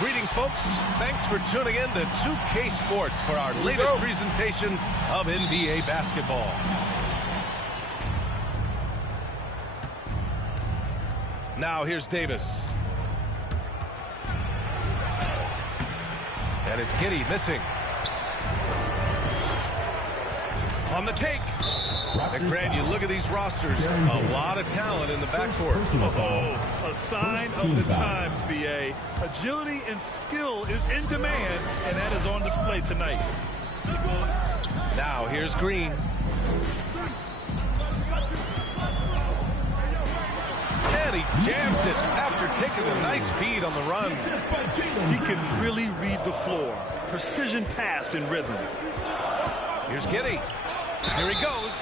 Greetings, folks. Thanks for tuning in to 2K Sports for our latest presentation of NBA basketball. Now here's Davis. And it's Kitty missing. On the take. And Grant, you look at these rosters, a lot of talent in the backcourt. Oh, a sign of the times, BA. Agility and skill is in demand, and that is on display tonight. Now here's Green. And he jams it after taking a nice feed on the run. He can really read the floor. Precision pass in rhythm. Here's Giddy. Here he goes.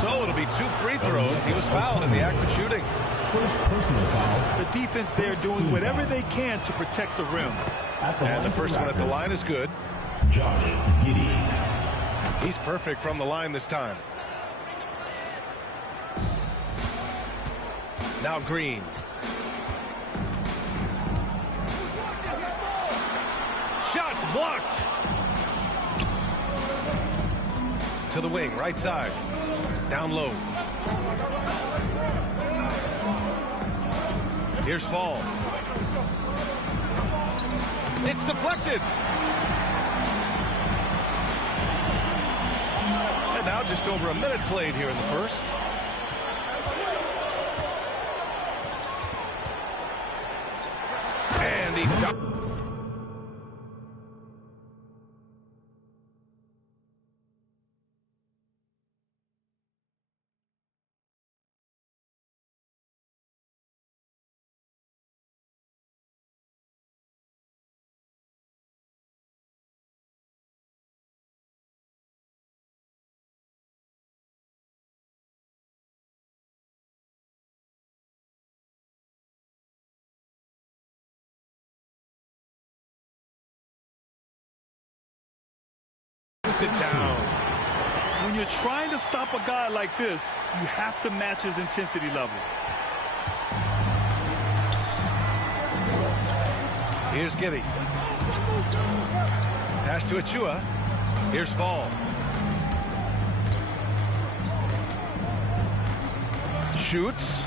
So it'll be 2 free throws. He was fouled in the act of shooting. First personal foul. The defense there doing whatever they can to protect the rim. And the first one at the line is good. Josh Giddy. He's perfect from the line this time. Now Green. Shots blocked. To the wing, right side. Down low. Here's Fall. It's deflected. And now just over a minute played here in the first. And he dunked. It down. When you're trying to stop a guy like this, you have to match his intensity level. Here's Giddy. Pass to Achua. Here's Fall. Shoots.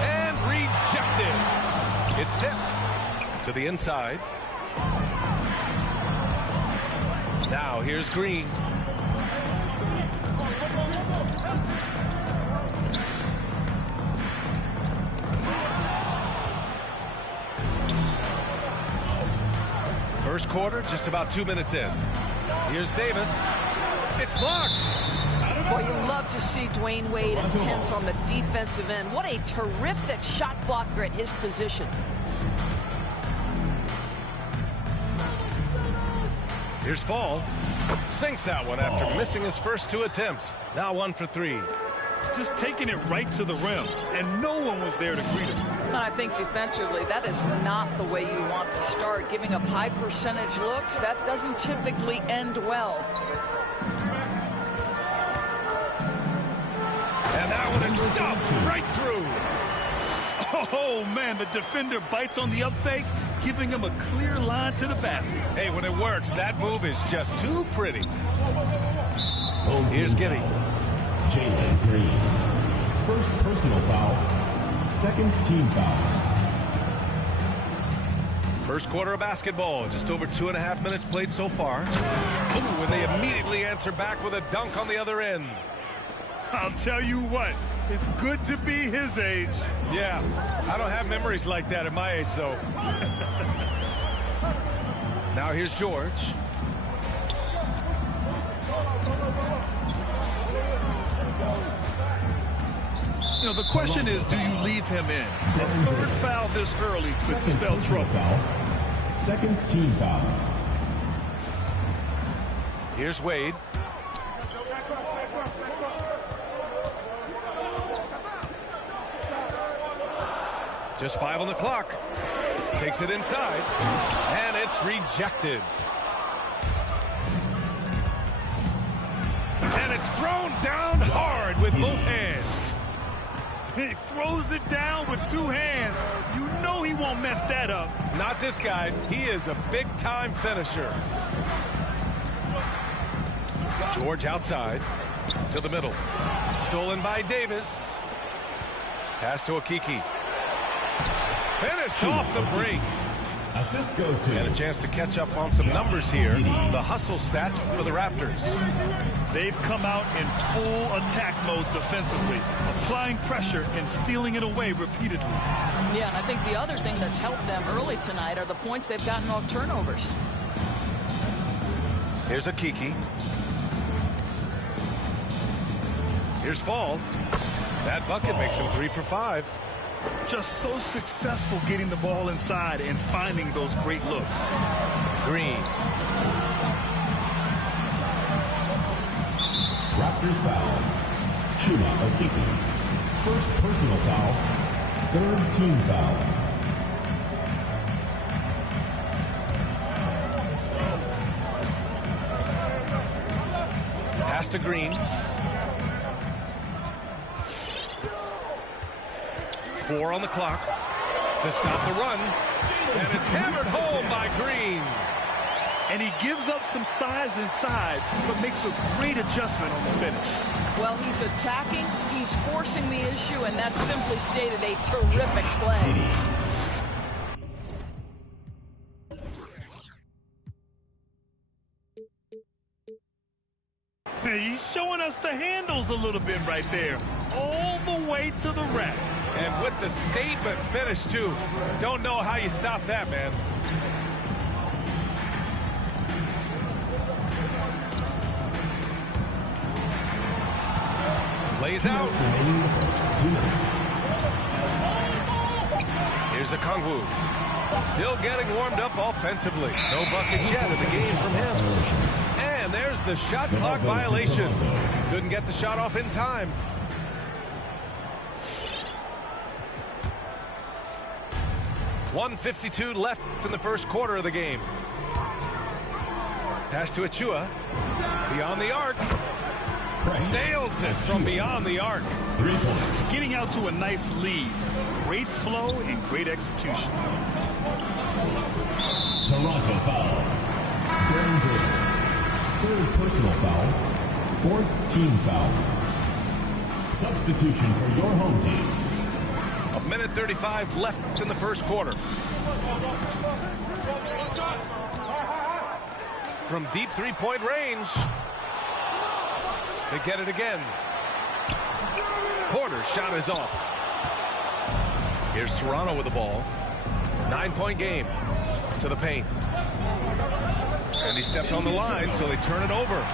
And rejected. It's tipped to the inside. Now here's Green. First quarter, just about 2 minutes in. Here's Davis. It's blocked. Well, you love to see Dwayne Wade intense on the defensive end. What a terrific shot blocker at his position. Here's Fall. Sinks that one after missing his first 2 attempts. Now 1 for 3. Just taking it right to the rim, and no one was there to greet him. And I think defensively, that is not the way you want to start. Giving up high percentage looks, that doesn't typically end well. And that one is stuffed right through. Oh, man, the defender bites on the up fake, giving him a clear line to the basket. Hey, when it works, that move is just too pretty. Here's Giddy. Jalen Green. First personal foul. Second team foul. First quarter of basketball, just over 2.5 minutes played so far. Ooh, and they immediately answer back with a dunk on the other end. I'll tell you what, it's good to be his age. Yeah, I don't have memories like that at my age, though. Now here's George. You know, the question is, do you leave him in? A third foul this early could spell trouble. Second team foul. Here's Wade. Just 5 on the clock. Takes it inside, and it's rejected. And it's thrown down hard with both hands. He throws it down with 2 hands. You know he won't mess that up. Not this guy. He is a big-time finisher. George outside to the middle. Stolen by Davis. Pass to Akiki. Finished off the break. Assist goes to. And a chance to catch up on some numbers here. The hustle stats for the Raptors. They've come out in full attack mode defensively, applying pressure and stealing it away repeatedly. Yeah, and I think the other thing that's helped them early tonight are the points they've gotten off turnovers. Here's Akiki. Here's Fall. That bucket makes him 3 for 5. Just so successful getting the ball inside and finding those great looks. Green. Raptors foul. Chuma Akiki. First personal foul. Third team foul. Pass to Green. 4 on the clock to stop the run. And it's hammered home by Green. And he gives up some size inside, but makes a great adjustment on the finish. Well, he's attacking, he's forcing the issue, and that's simply stated a terrific play. He's showing us the handles a little bit right there, all the way to the rack. And with the statement finish, too. Don't know how you stop that, man. Lays out. Here's a Kongwu. Still getting warmed up offensively. No buckets yet in the game from him. And there's the shot clock violation. Couldn't get the shot off in time. .152 left in the first quarter of the game. Pass to Achua. Beyond the arc. Nails it from beyond the arc. 3 points. Getting out to a nice lead. Great flow and great execution. Toronto foul. Baron Davis. Third personal foul. Fourth team foul. Substitution for your home team. 1:35 left in the first quarter. From deep three-point range. They get it again. Porter's shot is off. Here's Toronto with the ball. 9-point game to the paint. And he stepped on the line, so they turn it over.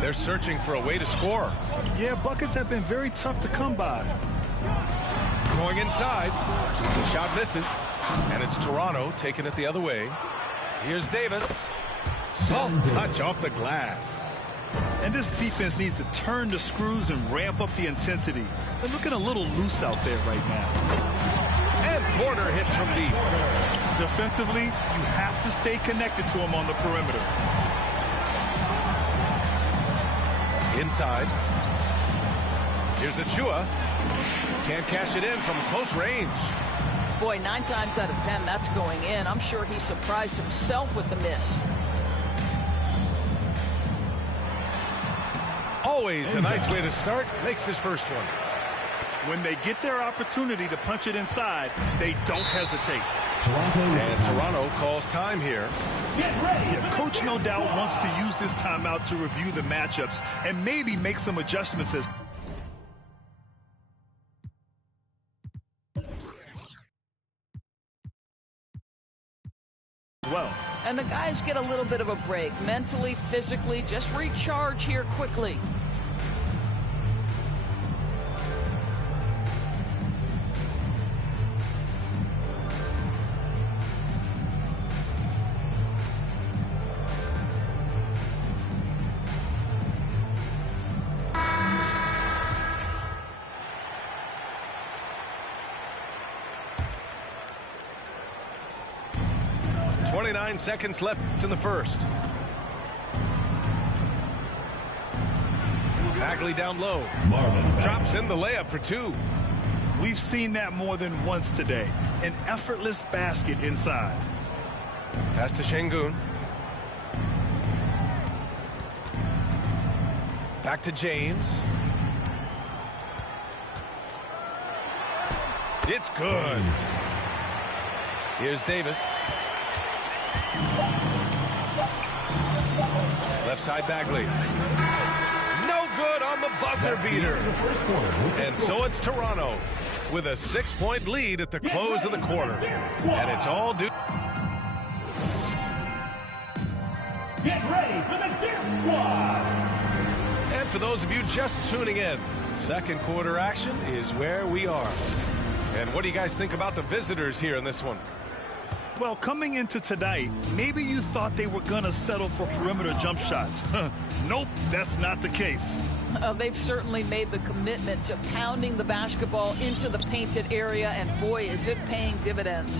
They're searching for a way to score. Yeah, buckets have been very tough to come by. Going inside. The shot misses. And it's Toronto taking it the other way. Here's Davis. Soft touch off the glass. And this defense needs to turn the screws and ramp up the intensity. They're looking a little loose out there right now. And Porter hits from deep. Defensively, you have to stay connected to him on the perimeter. Inside. Here's Achua. Can't cash it in from close range. Boy, 9 times out of 10, that's going in. I'm sure he surprised himself with the miss. Always a nice way to start. Makes his first one. When they get their opportunity to punch it inside, they don't hesitate. And Toronto calls time here. Get ready. Yeah, coach no doubt wants to use this timeout to review the matchups and maybe make some adjustments as well. And the guys get a little bit of a break. Mentally, physically, just recharge here quickly. 29 seconds left in the first. Bagley down low. Drops in the layup for two. We've seen that more than once today. An effortless basket inside. Pass to Şengün. Back to James. It's good. Here's Davis. Left side Bagley. No good on the buzzer beater. And so it's Toronto with a 6-point lead at the close of the quarter. And it's all due. Get ready for the Dip Squad! And for those of you just tuning in, second quarter action is where we are. And what do you guys think about the visitors here in this one? Well, coming into tonight, maybe you thought they were going to settle for perimeter jump shots. Nope, that's not the case. They've certainly made the commitment to pounding the basketball into the painted area, and boy, is it paying dividends.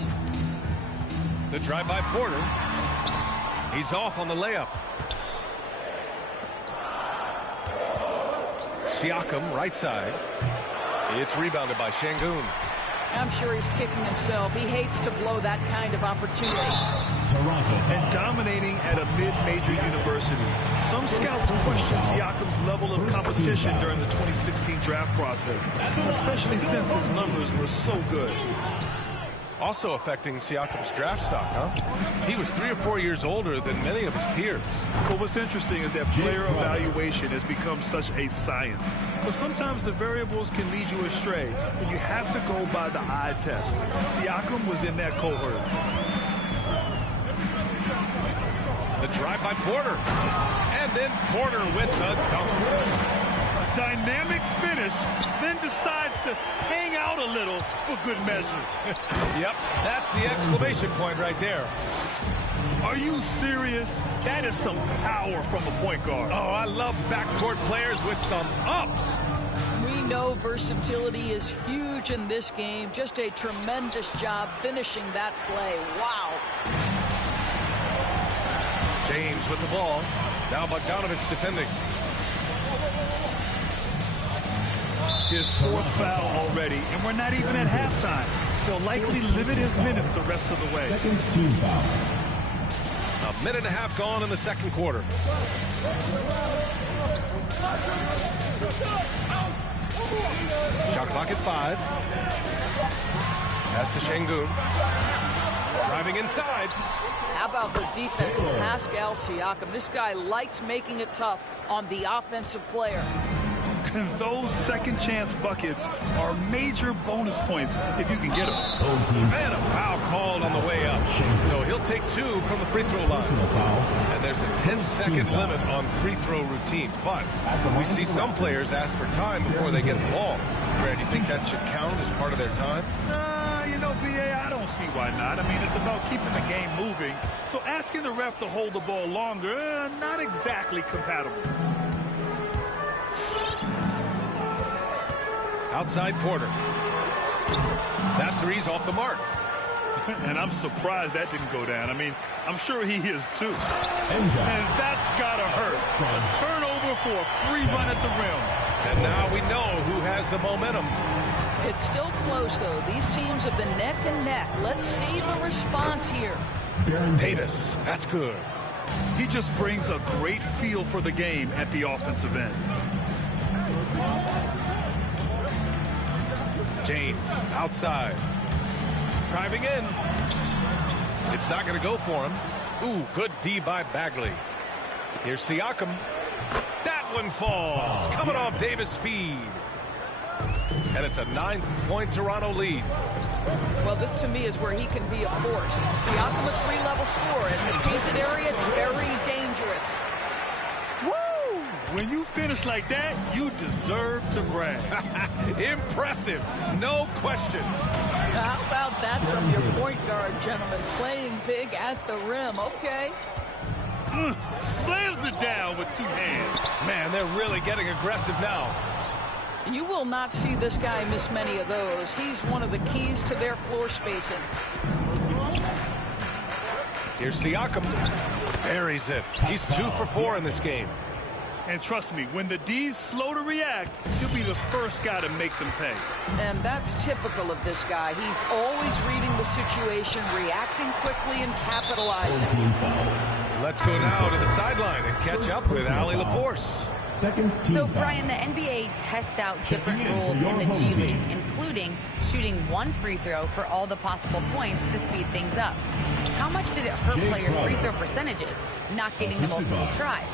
The drive by Porter. He's off on the layup. Siakam, right side. It's rebounded by Şengün. I'm sure he's kicking himself. He hates to blow that kind of opportunity. Toronto. And dominating at a mid-major university. Some scouts question Siakam's level of competition during the 2016 draft process, especially since his numbers were so good. Also affecting Siakam's draft stock, huh? He was 3 or 4 years older than many of his peers. But what's interesting is that player evaluation has become such a science. But sometimes the variables can lead you astray, and you have to go by the eye test. Siakam was in that cohort. The drive by Porter. And then Porter with the dunk. Dynamic finish, then decides to hang out a little for good measure. Yep, that's the exclamation point right there. Are you serious? That is some power from a point guard. Oh, I love backcourt players with some ups. We know versatility is huge in this game. Just a tremendous job finishing that play. Wow. James with the ball. Now Bogdanović defending. His fourth foul already, and we're not even at halftime. They'll likely limit his minutes the rest of the way. Second team foul. A minute and a half gone in the second quarter. Shot clock at 5. Pass to Şengün. Driving inside. How about the defense of Pascal Siakam? This guy likes making it tough on the offensive player. Those second chance buckets are major bonus points if you can get them. And a foul called on the way up. So he'll take 2 from the free throw line. And there's a 10-second limit on free throw routines. But we see some players ask for time before they get the ball. Brad, do you think that should count as part of their time? You know, BA, I don't see why not. I mean, it's about keeping the game moving. So asking the ref to hold the ball longer, not exactly compatible. Outside Porter. That three's off the mark. And I'm surprised that didn't go down. I mean, I'm sure he is too. And that's got to hurt. A turnover for a free run at the rim. And now we know who has the momentum. It's still close, though. These teams have been neck and neck. Let's see the response here. Davis, that's good. He just brings a great feel for the game at the offensive end. James, outside. Driving in. It's not going to go for him. Ooh, good D by Bagley. Here's Siakam. That one falls. Coming off Davis' feed. And it's a 9-point Toronto lead. Well, this to me is where he can be a force. Siakam, a 3-level scorer in the painted area, very dangerous. Woo! When you finish like that, you deserve to brag. Impressive, no question. How about that from your point guard, gentlemen? Playing big at the rim. Okay. Slams it down with 2 hands. Man, they're really getting aggressive now. You will not see this guy miss many of those. He's one of the keys to their floor spacing. Here's Siakam. Buries it. He's 2 for 4 in this game. And trust me, when the D's slow to react, he'll be the first guy to make them pay. And that's typical of this guy. He's always reading the situation, reacting quickly, and capitalizing. Let's go now to the sideline and catch up with Allie LaForce. Second team So, foul. Brian, the NBA tests out different rules in the G League, including shooting 1 free throw for all the possible points to speed things up. How much did it hurt players' free throw percentages, not getting the multiple tries?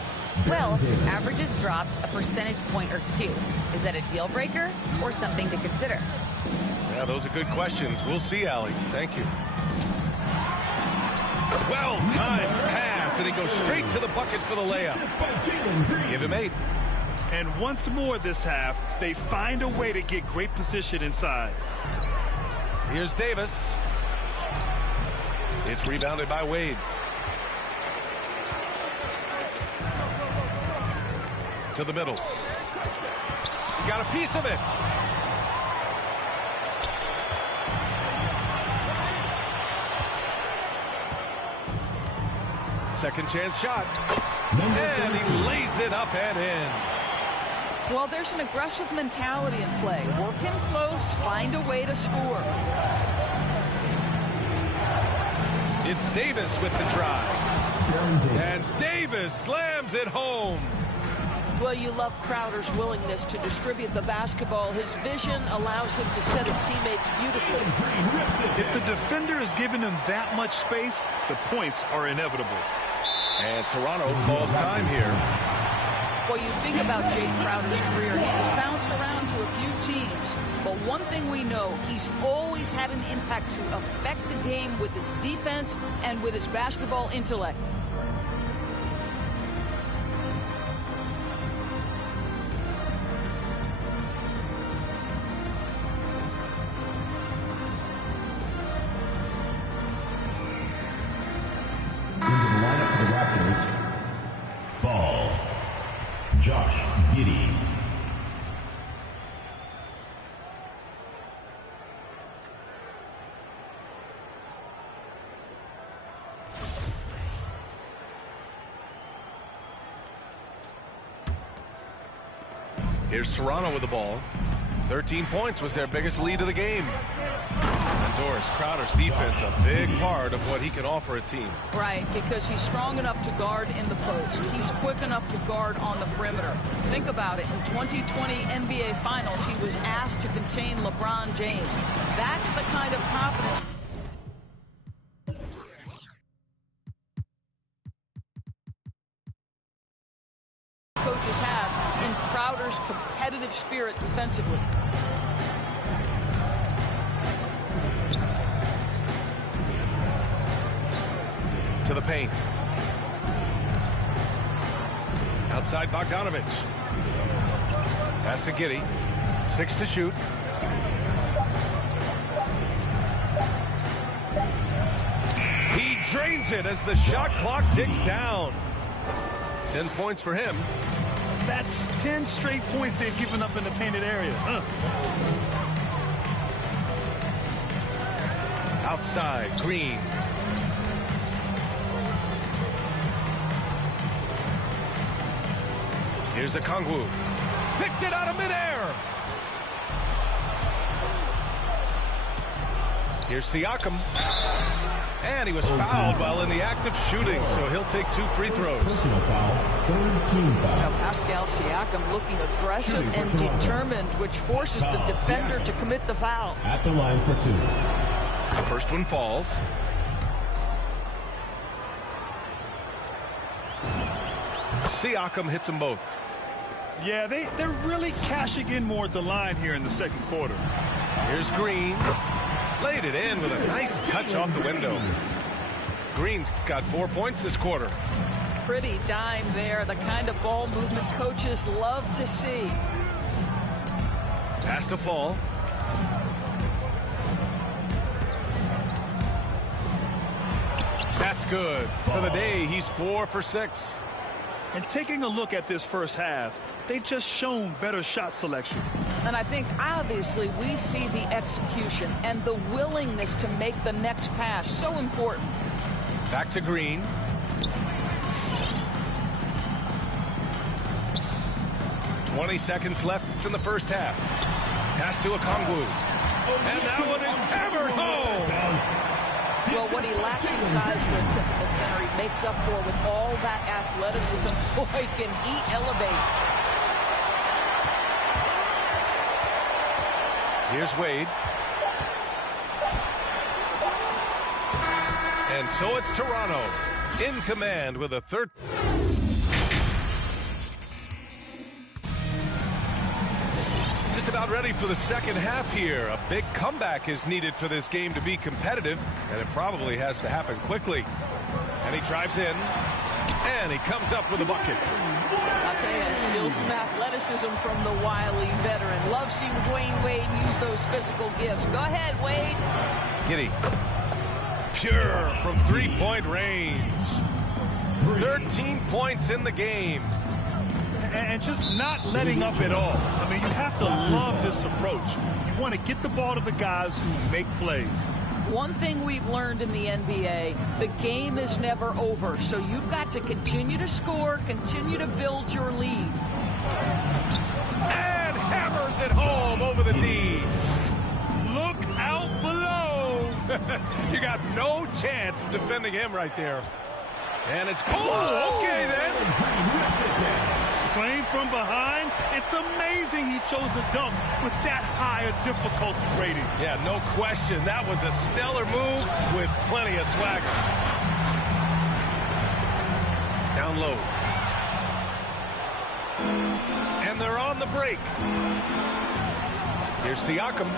Well, averages dropped a percentage point or 2. Is that a deal breaker or something to consider? Yeah, those are good questions. We'll see, Allie. Thank you. Well-timed pass, and he goes straight to the bucket for the layup. Give him 8. And once more this half, they find a way to get great position inside. Here's Davis. It's rebounded by Wade. To the middle. He got a piece of it. Second chance shot. And he lays it up and in. Well, there's an aggressive mentality in play. Work in close, find a way to score. It's Davis with the drive. And Davis slams it home. Well, you love Crowder's willingness to distribute the basketball. His vision allows him to set his teammates beautifully. If the defender is giving him that much space, the points are inevitable. And Toronto calls time here. Well, you think about Jay Crowder's career. He has bounced around to a few teams. But one thing we know, he's always had an impact to affect the game with his defense and with his basketball intellect. Fall. Josh Giddey. Here's Toronto with the ball. 13 points was their biggest lead of the game. Doris, Crowder's defense, a big part of what he can offer a team. Right, because he's strong enough to guard in the post. He's quick enough to guard on the perimeter. Think about it. In 2020 NBA Finals, he was asked to contain LeBron James. That's the kind of confidence coaches have in Crowder's competitive spirit defensively. To the paint. Outside Bogdanovich. Pass to Giddey. 6 to shoot. He drains it as the shot clock ticks down. 10 points for him. That's 10 straight points they've given up in the painted area. Outside, Green. Here's Okongwu. Picked it out of midair. Here's Siakam. And he was fouled while in the act of shooting, so he'll take 2 free throws. Personal foul. Third team Now, foul. Pascal Siakam looking aggressive and determined, which forces the defender to commit the foul. At the line for 2. The first one falls. Siakam hits them both. Yeah, they're really cashing in more at the line here in the second quarter. Here's Green. Laid it in with a nice touch off the window. Green's got 4 points this quarter. Pretty dime there, the kind of ball movement coaches love to see. Pass to Fall. That's good. For the day, he's 4 for 6. And taking a look at this first half, they've just shown better shot selection. And I think obviously we see the execution and the willingness to make the next pass so important. Back to Green. "20 seconds left in the first half. Pass to Okongwu. And that one is hammered home. Well, what he lacks in size for a typical center, he makes up for with all that athleticism. Boy, can he elevate. Here's Wade. And so it's Toronto in command with a third. Just about ready for the second half here. A big comeback is needed for this game to be competitive, and it probably has to happen quickly. And he drives in, and he comes up with a bucket. I'll tell you, still some athleticism from the wily veteran. Love seeing Dwayne Wade use those physical gifts. Go ahead, Wade. Giddy. Pure from three-point range. 13 points in the game. And just not letting up at all. I mean, you have to love this approach. You want to get the ball to the guys who make plays. One thing we've learned in the NBA, the game is never over. So you've got to continue to score, continue to build your lead. And hammers it home over the D. Look out below. You got no chance of defending him right there. And it's cold. Oh, okay, then. Playing from behind, it's amazing he chose a dunk with that higher difficulty rating. Yeah, no question. That was a stellar move with plenty of swagger. Down low. And they're on the break. Here's Siakam.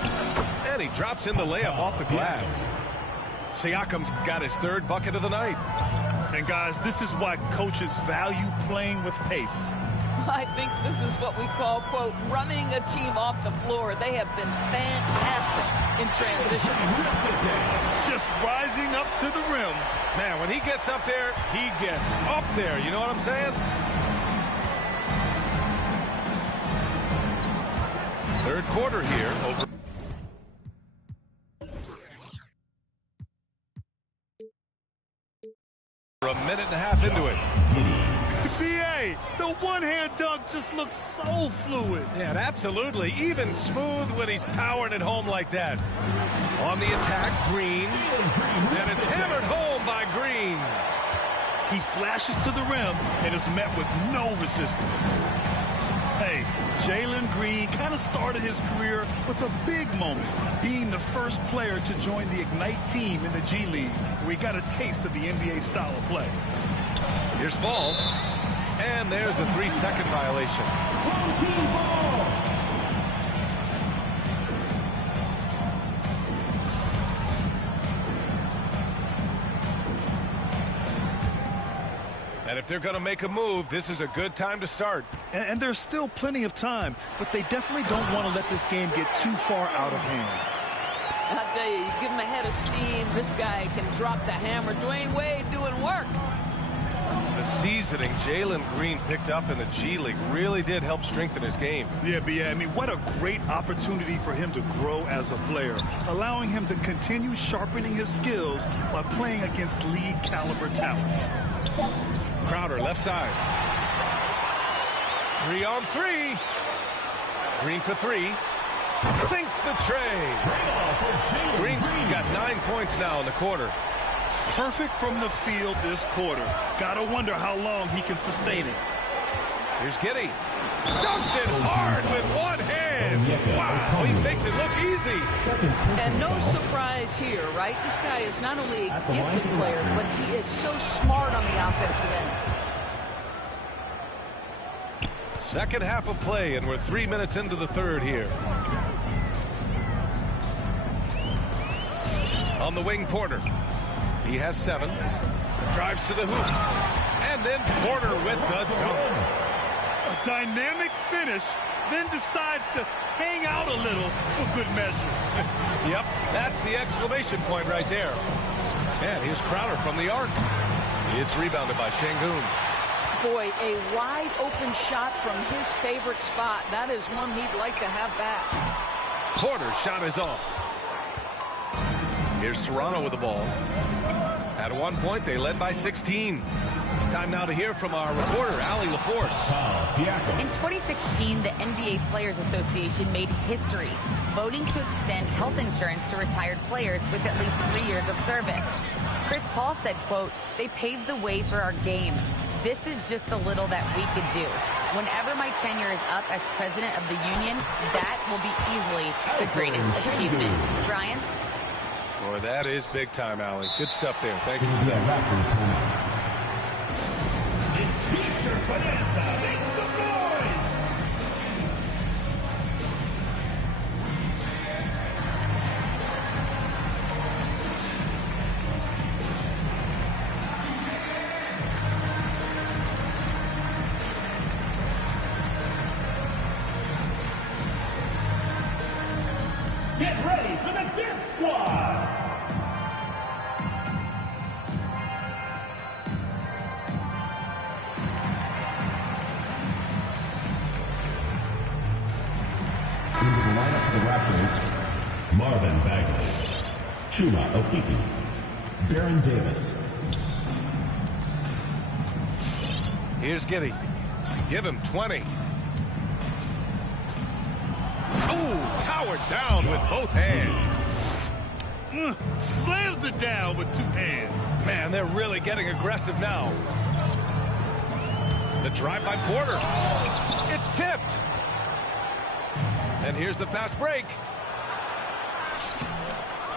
And he drops in the layup off the glass. Siakam's got his third bucket of the night. And guys, this is why coaches value playing with pace. I think this is what we call, quote, running a team off the floor. They have been fantastic in transition. Just rising up to the rim. Man, when he gets up there, he gets up there. You know what I'm saying? Third quarter here. Over. A minute and a half into it. BA, the one-hand dunk just looks so fluid. Yeah, absolutely. Even smooth when he's powering it home like that. On the attack, Green. And it's hammered home by Green. He flashes to the rim and is met with no resistance. Hey, Jalen Green kind of started his career with a big moment, being the first player to join the Ignite team in the G League, where he got a taste of the NBA style of play. Here's ball. And there's a 3-second violation. Home team ball. And if they're going to make a move, this is a good time to start. And there's still plenty of time, but they definitely don't want to let this game get too far out of hand. I'll tell you, you give him a head of steam, this guy can drop the hammer. Dwayne Wade doing work. The seasoning Jalen Green picked up in the G League really did help strengthen his game. Yeah, I mean, what a great opportunity for him to grow as a player, allowing him to continue sharpening his skills while playing against league caliber talents. Crowder, left side. 3-on-3. Green for three. Sinks the tray. Green's got 9 points now in the quarter. Perfect from the field this quarter. Gotta wonder how long he can sustain it. Here's Giddy. Dunks it hard with one hand. Wow, he makes it look easy. And no surprise here, right? This guy is not only a gifted player, but he is so smart on the offensive end. Second half of play, and we're 3 minutes into the third here. On the wing, Porter. He has 7. Drives to the hoop. And then Porter with the dunk. A dynamic finish, then decides to hang out a little for good measure. Yep, that's the exclamation point right there. And here's Crowder from the arc. It's rebounded by Şengün. Boy, a wide open shot from his favorite spot. That is one he'd like to have back. Porter's shot is off. Here's Toronto with the ball. At one point, they led by 16. Time now to hear from our reporter, Allie LaForce. In 2016, the NBA Players Association made history, voting to extend health insurance to retired players with at least 3 years of service. Chris Paul said, quote, "They paved the way for our game. This is just the little that we could do. Whenever my tenure is up as president of the union, that will be easily the greatest achievement." Brian? Boy, that is big time, Allie. Good stuff there. Thank you. Raptors timeout. It's T-shirt bonanza. Make some noise. Get ready for the Dip Squad. Into the lineup for the Raptors, Marvin Bagley, Chuma Okeke, Baron Davis. Here's Giddey. Give him 20. Oh, powered down with both hands. Slams it down with 2 hands. Man, they're really getting aggressive now. The drive by Porter. It's tipped. And here's the fast break.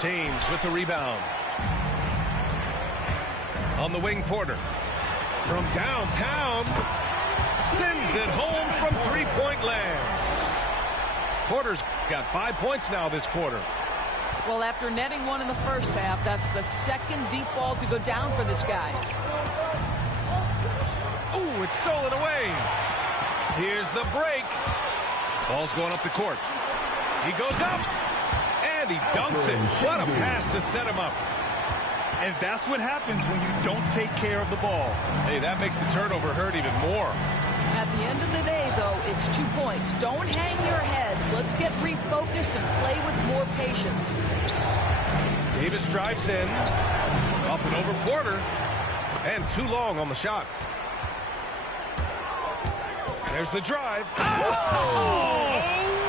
James with the rebound. On the wing, Porter. From downtown. Sends it home from three-point land. Porter's got 5 points now this quarter. Well, after netting one in the first half, that's the second deep ball to go down for this guy. Ooh, it's stolen away. Here's the break. Ball's going up the court. He goes up, and he dunks it. What a pass to set him up. And that's what happens when you don't take care of the ball. Hey, that makes the turnover hurt even more. At the end of the day, though, it's 2 points. Don't hang your heads. Let's get refocused and play with more patience. Davis drives in. Up and over Porter. And too long on the shot. There's the drive. Oh,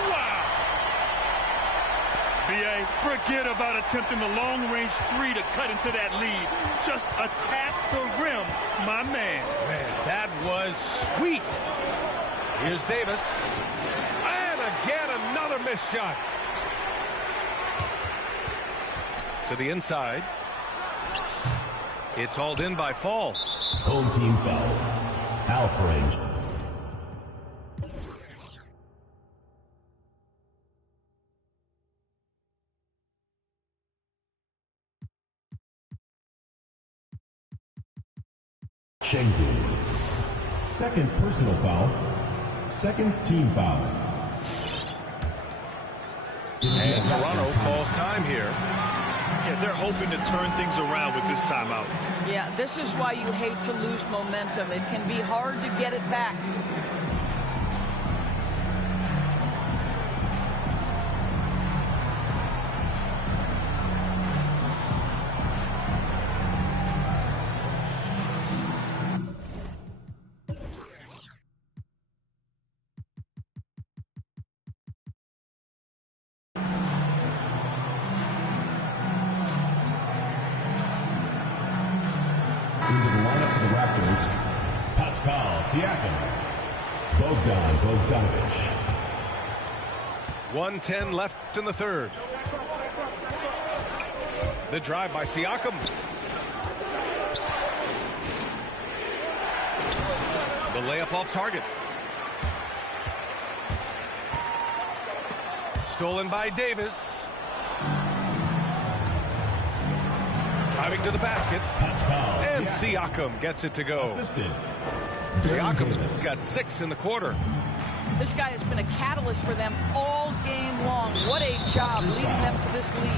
wow. B.A., forget about attempting the long-range 3 to cut into that lead. Just attack the rim, my man. Man, that was sweet. Here's Davis. And again, another missed shot. To the inside. It's hauled in by Fall. Home team foul. Alpha range. Shengun. Second personal foul. Second team foul. And Toronto calls time here. Yeah, they're hoping to turn things around with this timeout. Yeah, this is why you hate to lose momentum. It can be hard to get it back. Siakam. Bogdan Bogdanovic. 1:10 left in the third. The drive by Siakam. The layup off target. Stolen by Davis. Driving to the basket. And Siakam gets it to go. Assisted. Siakam's got 6 in the quarter. This guy has been a catalyst for them all game long. What a job leading them to this lead.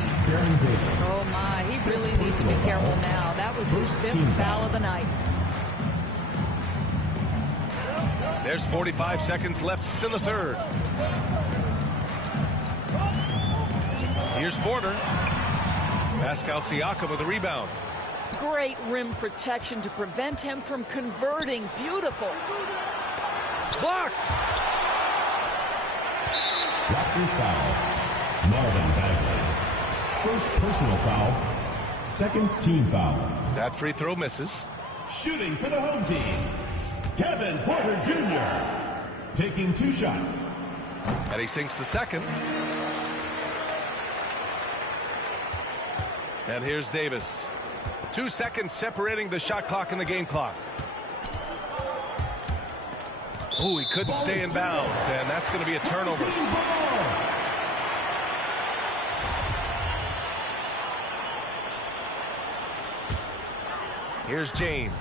Oh my, he really needs to be careful now. That was his 5th foul of the night. There's 45 seconds left in the third. Here's Porter. Pascal Siakam with a rebound. Great rim protection to prevent him from converting. Beautiful. Blocked. Raptors foul. Marvin Bagley. First personal foul. Second team foul. That free throw misses. Shooting for the home team. Kevin Porter Jr. taking 2 shots. And he sinks the second. And here's Davis. 2 seconds separating the shot clock and the game clock. Oh, he couldn't stay in bounds, and that's going to be a turnover. Here's James.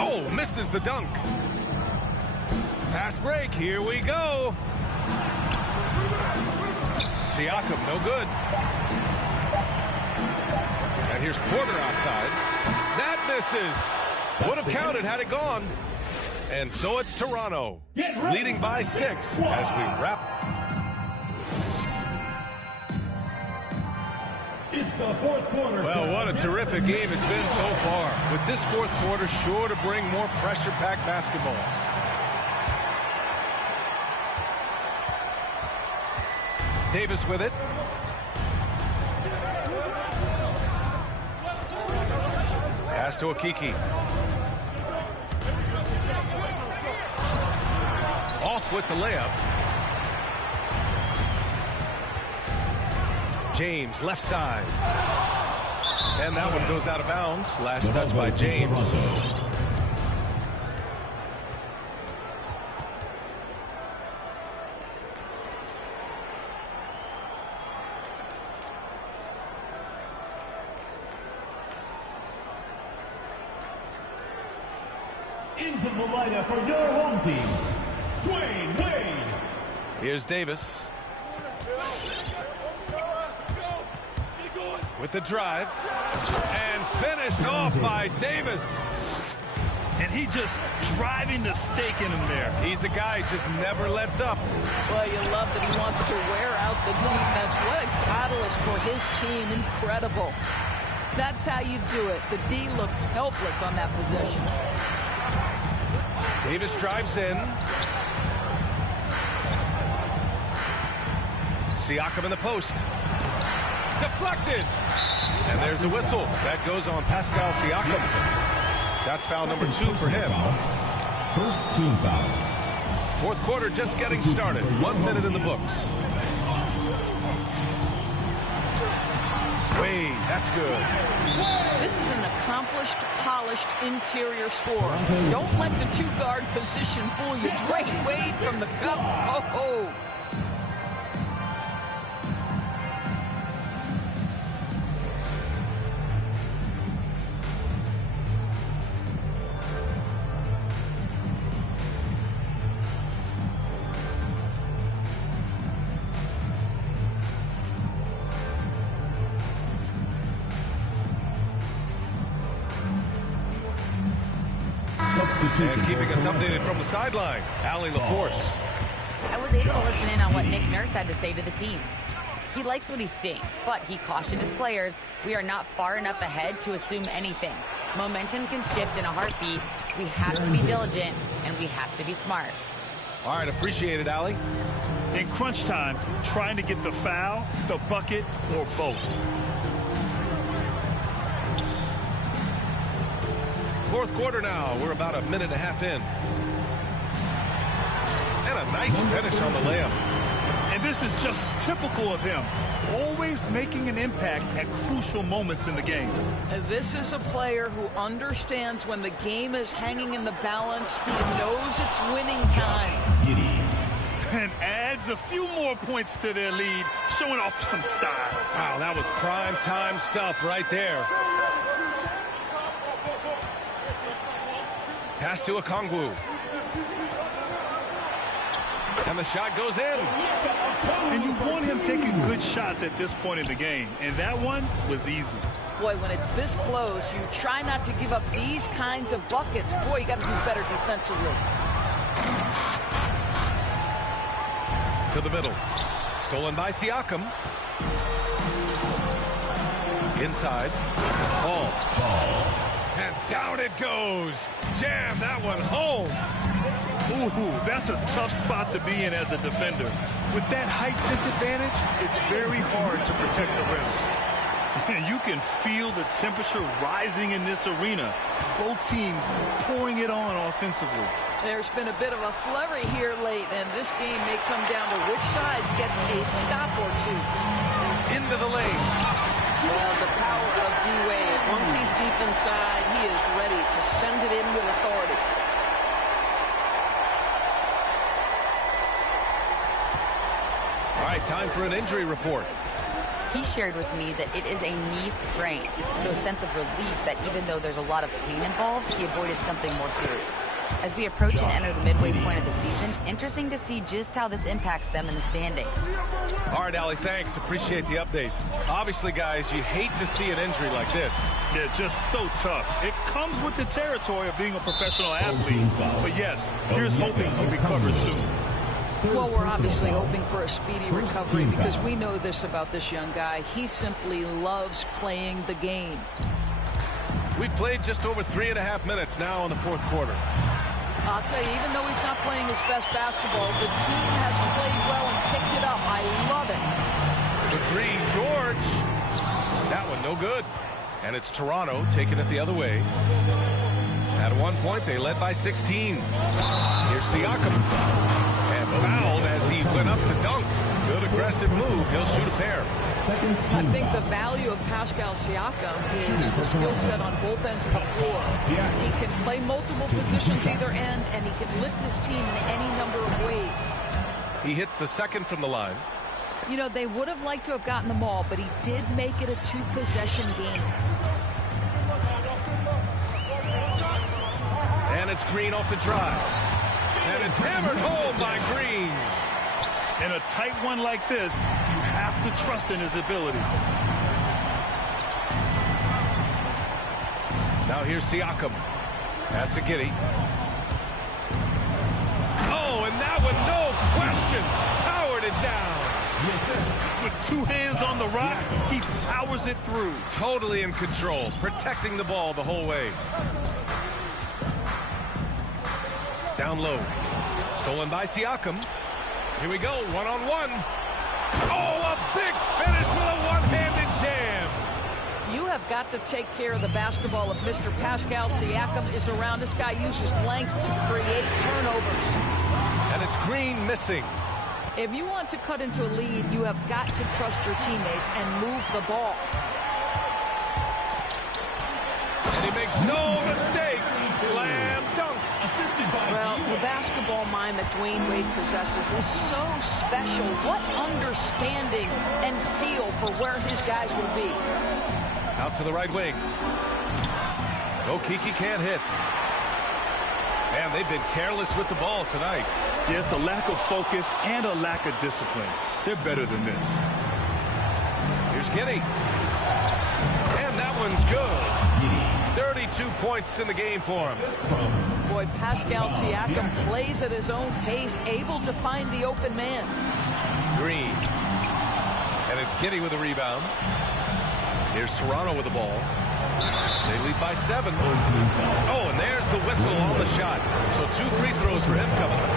Oh, misses the dunk. Fast break, here we go. Siakam, no good. And here's Porter outside. That misses. Would have counted had it gone. And so it's Toronto, leading by 6 as we wrap. It's the fourth quarter. Well, what a terrific game it's been so far. With this fourth quarter sure to bring more pressure-packed basketball. Davis with it. Pass to Okiki. Off with the layup. James, left side. And that one goes out of bounds. Last touch by James. Into the lineup for your home team, Dwayne Wade. Here's Davis. With the drive. And finished off by Davis. And he just driving the stake in him there. He's a guy who just never lets up. Well, you love that he wants to wear out the defense. What a catalyst for his team. Incredible. That's how you do it. The D looked helpless on that possession. Davis drives in. Siakam in the post. Deflected. And there's a whistle. That goes on Pascal Siakam. That's foul number 2 for him. First team foul. Fourth quarter just getting started. 1 minute in the books. Wade, that's good. This is an accomplished, polished interior scorer. Don't let the 2-guard position fool you. Dwayne Wade from the cup. Oh. And keeping us updated from the sideline, Allie LaForce. I was able to listen in on what Nick Nurse had to say to the team. He likes what he's seeing, but he cautioned his players, we are not far enough ahead to assume anything. Momentum can shift in a heartbeat. We have to be diligent, and we have to be smart. All right, appreciate it, Allie. In crunch time, trying to get the foul, the bucket, or both. Fourth quarter now. We're about a minute and a half in. And a nice finish on the layup. And this is just typical of him. Always making an impact at crucial moments in the game. And this is a player who understands when the game is hanging in the balance. He knows it's winning time. And adds a few more points to their lead, showing off some style. Wow, that was prime time stuff right there. Pass to Okongwu. And the shot goes in. And you want him taking good shots at this point in the game. And that one was easy. Boy, when it's this close, you try not to give up these kinds of buckets. Boy, you got to do better defensively. To the middle. Stolen by Siakam. Inside. Ball. And down it goes. Jam that one home. Ooh, that's a tough spot to be in as a defender. With that height disadvantage, it's very hard to protect the rim. You can feel the temperature rising in this arena. Both teams pouring it on offensively. There's been a bit of a flurry here late, and this game may come down to which side gets a stop or two. Into the lane. Well, the power of D-Wade. Once he's deep inside, he is ready to send it in with authority. All right, time for an injury report. He shared with me that it is a knee sprain, so a sense of relief that even though there's a lot of pain involved, he avoided something more serious. As we approach and enter the midway point of the season, interesting to see just how this impacts them in the standings. All right, Allie, thanks. Appreciate the update. Obviously, guys, you hate to see an injury like this. Yeah, just so tough. It comes with the territory of being a professional athlete. But yes, here's hoping he recovers soon. Well, we're obviously hoping for a speedy recovery because we know this about this young guy. He simply loves playing the game. We've played just over 3.5 minutes now in the fourth quarter. I'll tell you, even though he's not playing his best basketball, the team has played well and picked it up. I love it. The three, George. That one no good. And it's Toronto taking it the other way. At one point, they led by 16. Here's Siakam. And fouled as he went up to dunk. Good aggressive move. He'll shoot a pair. I think the value of Pascal Siakam is the skill set on both ends of the floor. He can play multiple positions either end, and he can lift his team in any number of ways. He hits the second from the line. You know, they would have liked to have gotten them all, but he did make it a two-possession game. And it's Green off the drive. And it's hammered home by Green. In a tight one like this, you have to trust in his ability. Now here's Siakam. Pass to Giddey. Oh, and that one, no question, powered it down. With two hands on the rock, he powers it through. Totally in control, protecting the ball the whole way. Down low. Stolen by Siakam. Here we go, one-on-one. Oh, a big finish with a one-handed jam. You have got to take care of the basketball if Mr. Pascal Siakam is around. This guy uses length to create turnovers. And it's Green missing. If you want to cut into a lead, you have got to trust your teammates and move the ball. And he makes no mistake. Slam dunk. Well, the basketball mind that Dwayne Wade possesses is so special. What understanding and feel for where his guys will be. Out to the right wing. Okiki can't hit. Man, they've been careless with the ball tonight. Yeah, it's a lack of focus and a lack of discipline. They're better than this. Here's Giddey. And that one's good. 32 points in the game for him. Boy, Pascal Siakam plays at his own pace, able to find the open man. Green. And it's Giddey with a rebound. Here's Toronto with the ball. They lead by 7. Oh, and there's the whistle on the shot. So 2 free throws for him coming up.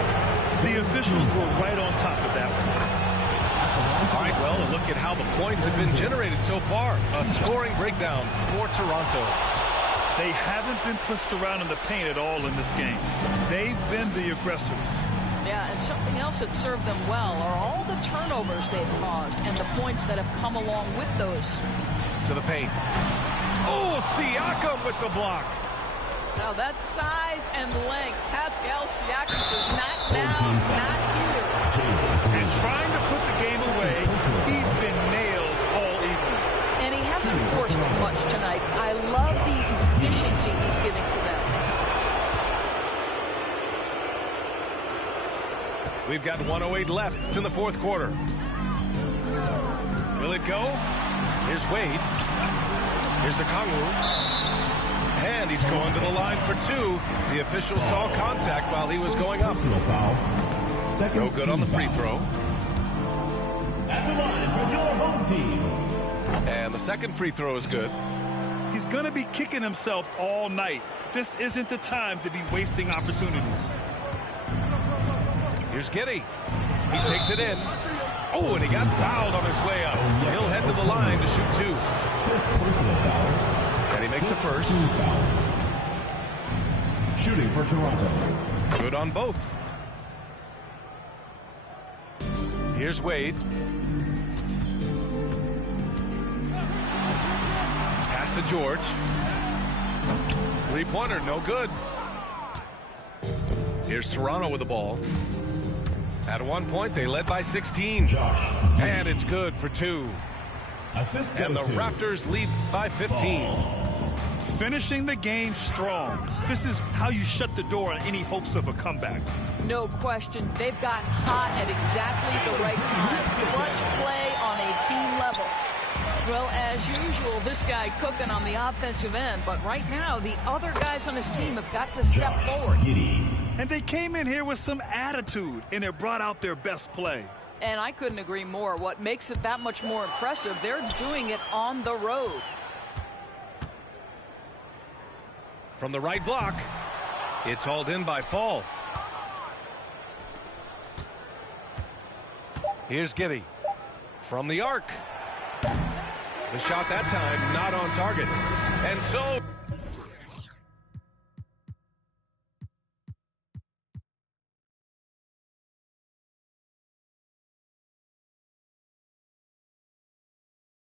The officials were right on top of that one. All right, well, look at how the points have been generated so far. A scoring breakdown for Toronto. They haven't been pushed around in the paint at all in this game. They've been the aggressors. Yeah, and something else that served them well are all the turnovers they've caused and the points that have come along with those. To the paint. Oh, Siakam with the block. Now that's size and length. Pascal Siakam says, not now, not here. And trying to put the game away, he's been nails all evening. And he hasn't forced much tonight. I love the efficiency he's giving to them. We've got 1:08 left in the fourth quarter. Will it go? Here's Wade. Here's Okongwu. And he's going to the line for 2. The official saw contact while he was going up. No good on the free throw. home team. And the second free throw is good. He's going to be kicking himself all night. This isn't the time to be wasting opportunities. Here's Giddey. He takes it in. Oh, and he got fouled on his way up. He'll head to the line to shoot 2. Personal foul. And he makes the first. Foul. Shooting for Toronto. Good on both. Here's Wade. Pass to George. Three-pointer, no good. Here's Toronto with the ball. At one point, they led by 16. Josh. And it's good for 2. Assist And the goes to Raptors lead by 15. Finishing the game strong. This is how you shut the door on any hopes of a comeback. No question. They've gotten hot at exactly the right time. Clutch play on a team level. Well, as usual, this guy cooking on the offensive end. But right now, the other guys on his team have got to step forward. And they came in here with some attitude, and it brought out their best play. And I couldn't agree more. What makes it that much more impressive, they're doing it on the road. From the right block, it's hauled in by Fall. Here's Giddey from the arc. The shot that time not on target. And so